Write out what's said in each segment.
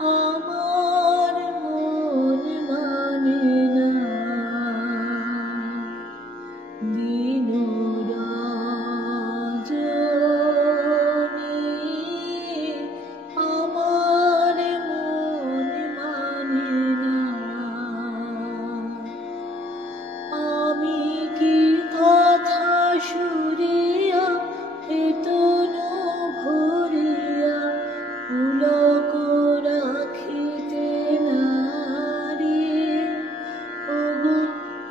আমার মন মানে না দিন রজনী, আমার মন মানে না। আমি কি কথা সুরিয়া এতনু ভরিয়া পুলক রাখিতে নারী, ওগো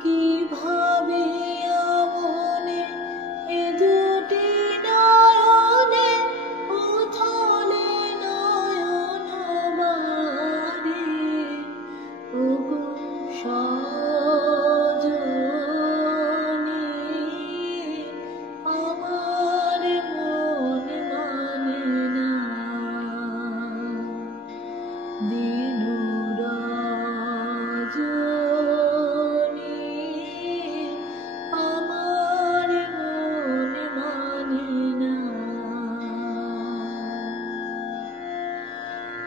কি ভাবিয়া মনে এ দুটি নয়নে উথলে নয়ন বাড়ি, ওগো সজনী, আমার মন মানে না দিন রজনী, আমার মন মানে না।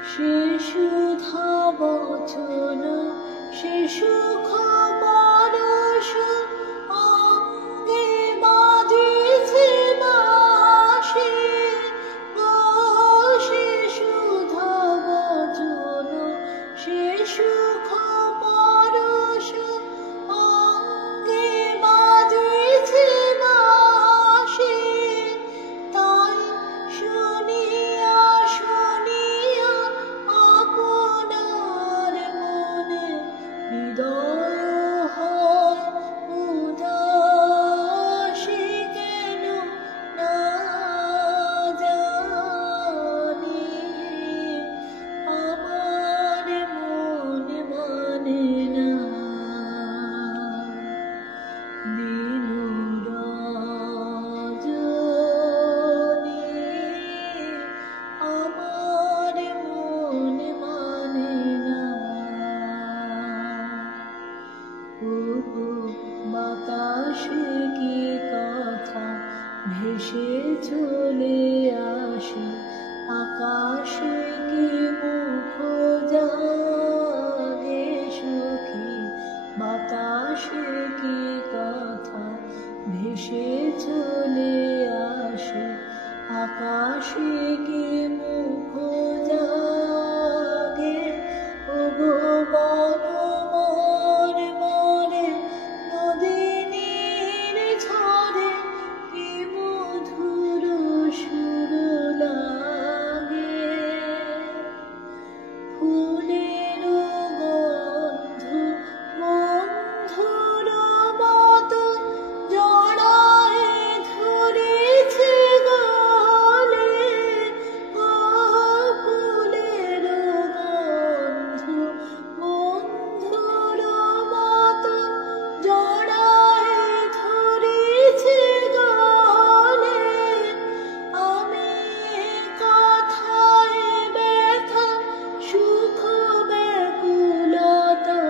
সে সুধা বচন সে সুখ পরশ অঙ্গে বাজিছে বাঁশি, সে সুধা বচন সে সুখ পরশ অঙ্গে বাজিছে বাঁশি, তাই শুনিয়া শুনিয়া আপনার মনে হৃদয় হয় উদাসী, কেন না জানি আমার মন মানে না দিন রজনী, আমার মন মানে না। ওগো বাতাসে কি কথা ভেসে চলে আসে, আকাশে কি মুখ জাগে সখী, বাতাসে কি কথা ভেসে চলে আসে, আকাশে কি মুখ জাগে, ওগো বন মরে মরে নদী নীর ঝরে কি মধুর সুর লাগে, ফুলের গন্ধ বন্ধুর মতো জড়ায় ধরেছে গলে, ফুলের গন্ধ বন্ধুর মতো জড়ায় ধরেছে গলে, আমি কথায় ব্যথা সুখ ব্যাকুলতা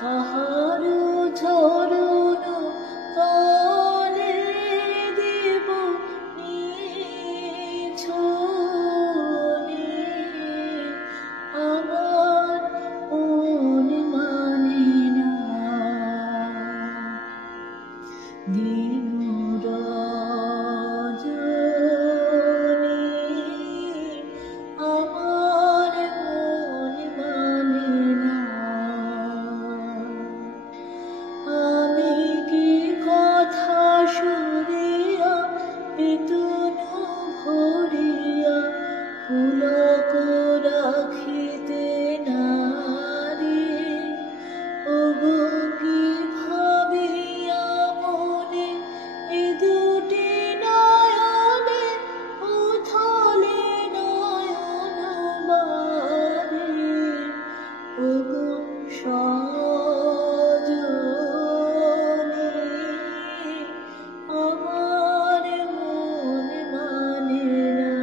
কাহার চরণ তলে দিব নিছনে, আমার মন মানে না দিন রজনী, আমার মন মানে না। আমি কি কথা সুরিয়া এতনু ভরিয়া পুলক রাখিতে নারী, ওগো কি ভাবিয়া মনে এ দুটি নয়নে উথলে নয়ন বাড়ি, ওগো সজনী, আমার মন মানে না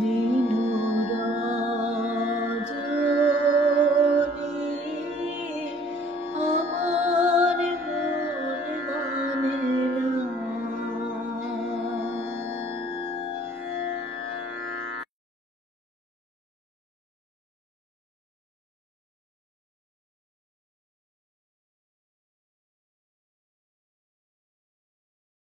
দিন